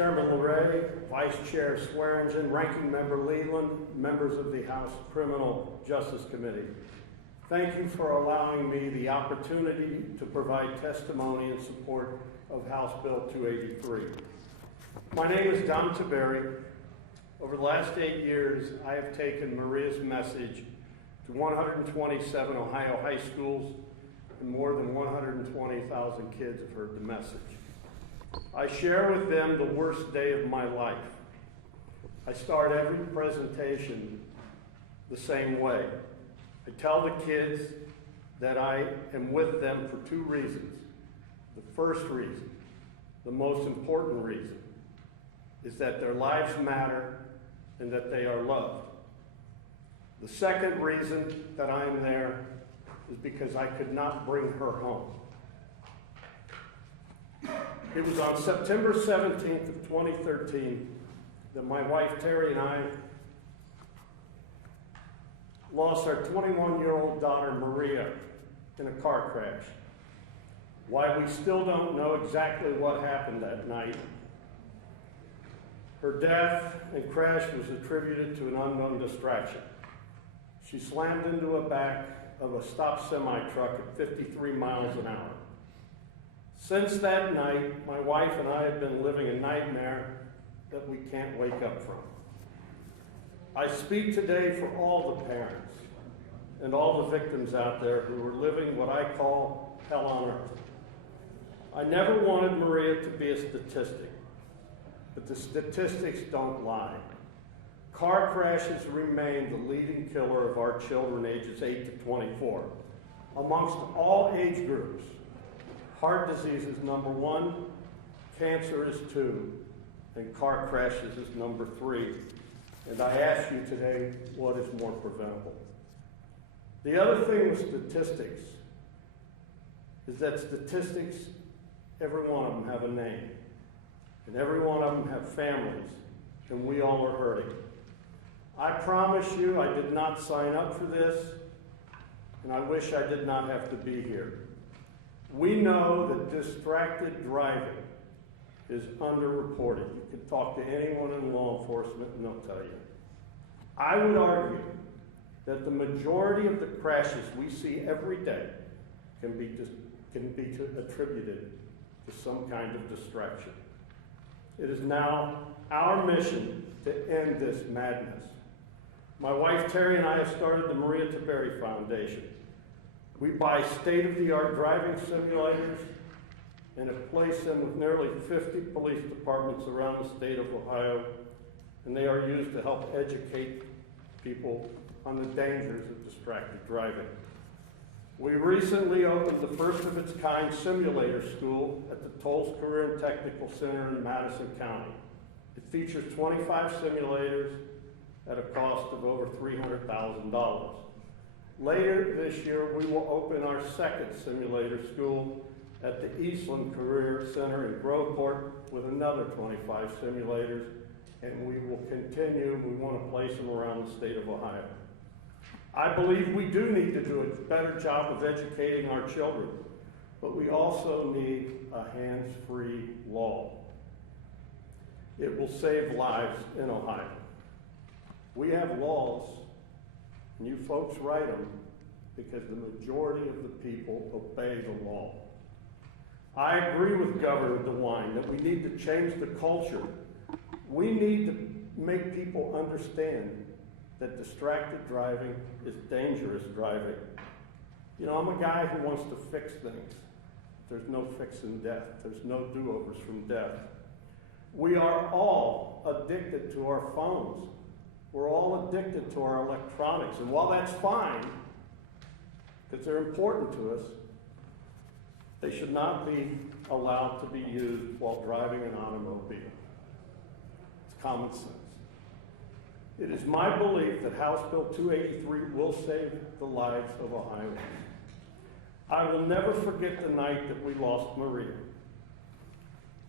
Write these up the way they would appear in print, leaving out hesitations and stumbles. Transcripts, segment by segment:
Chairman LeRae, Vice Chair Swearingen, Ranking Member Leland, members of the House Criminal Justice Committee. Thank you for allowing me the opportunity to provide testimony in support of House Bill 283. My name is Don Tiberi. Over the last 8 years, I have taken Maria's message to 127 Ohio high schools, and more than 120,000 kids have heard the message. I share with them the worst day of my life. I start every presentation the same way. I tell the kids that I am with them for two reasons. The first reason, the most important reason, is that their lives matter and that they are loved. The second reason that I am there is because I could not bring her home. It was on September 17th of 2013 that my wife Terry and I lost our 21-year-old daughter Maria in a car crash. Why we still don't know exactly what happened that night. Her death and crash was attributed to an unknown distraction. She slammed into the back of a stopped semi-truck at 53 miles an hour. Since that night, my wife and I have been living a nightmare that we can't wake up from. I speak today for all the parents and all the victims out there who are living what I call hell on earth. I never wanted Maria to be a statistic, but the statistics don't lie. Car crashes remain the leading killer of our children ages 8 to 24. Amongst all age groups, heart disease is number 1, cancer is 2, and car crashes is number 3. And I ask you today, what is more preventable? The other thing with statistics is that statistics, every one of them have a name. And every one of them have families, and we all are hurting. I promise you I did not sign up for this, and I wish I did not have to be here. We know that distracted driving is underreported. You can talk to anyone in law enforcement and they'll tell you. I would argue that the majority of the crashes we see every day can be attributed to some kind of distraction. It is now our mission to end this madness. My wife Terry and I have started the Maria Tiberi Foundation. We buy state-of-the-art driving simulators and have placed them with nearly 50 police departments around the state of Ohio, and they are used to help educate people on the dangers of distracted driving. We recently opened the first of its kind simulator school at the Tolles Career and Technical Center in Madison County. It features 25 simulators at a cost of over $300,000. Later this year, we will open our second simulator school at the Eastland Career Center in Groveport with another 25 simulators, and we will continue. We want to place them around the state of Ohio. I believe we do need to do a better job of educating our children, but we also need a hands-free law. It will save lives in Ohio. We have laws, and you folks write them because the majority of the people obey the law. I agree with Governor DeWine that we need to change the culture. We need to make people understand that distracted driving is dangerous driving. You know, I'm a guy who wants to fix things. There's no fixing death. There's no do-overs from death. We are all addicted to our phones. We're all addicted to our electronics. And while that's fine, because they're important to us, they should not be allowed to be used while driving an automobile. It's common sense. It is my belief that House Bill 283 will save the lives of Ohioans. I will never forget the night that we lost Maria.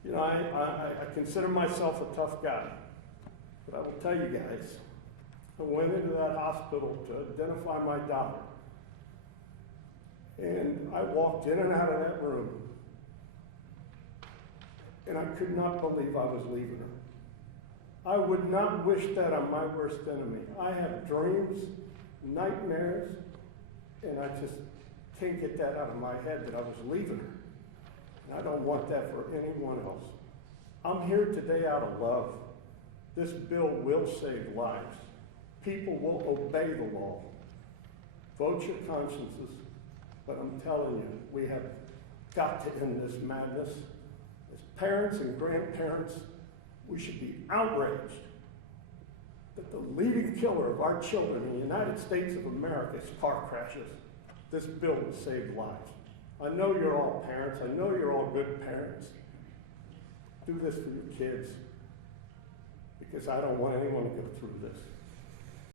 You know, I consider myself a tough guy, but I will tell you guys, I went into that hospital to identify my daughter. And I walked in and out of that room. and I could not believe I was leaving her. I would not wish that on my worst enemy. I have dreams, nightmares, and I just can't get that out of my head that I was leaving her. And I don't want that for anyone else. I'm here today out of love. This bill will save lives. People will obey the law. Vote your consciences. But I'm telling you, we have got to end this madness. As parents and grandparents, we should be outraged that the leading killer of our children in the United States of America is car crashes. This bill will save lives. I know you're all parents. I know you're all good parents. Do this for your kids, because I don't want anyone to go through this.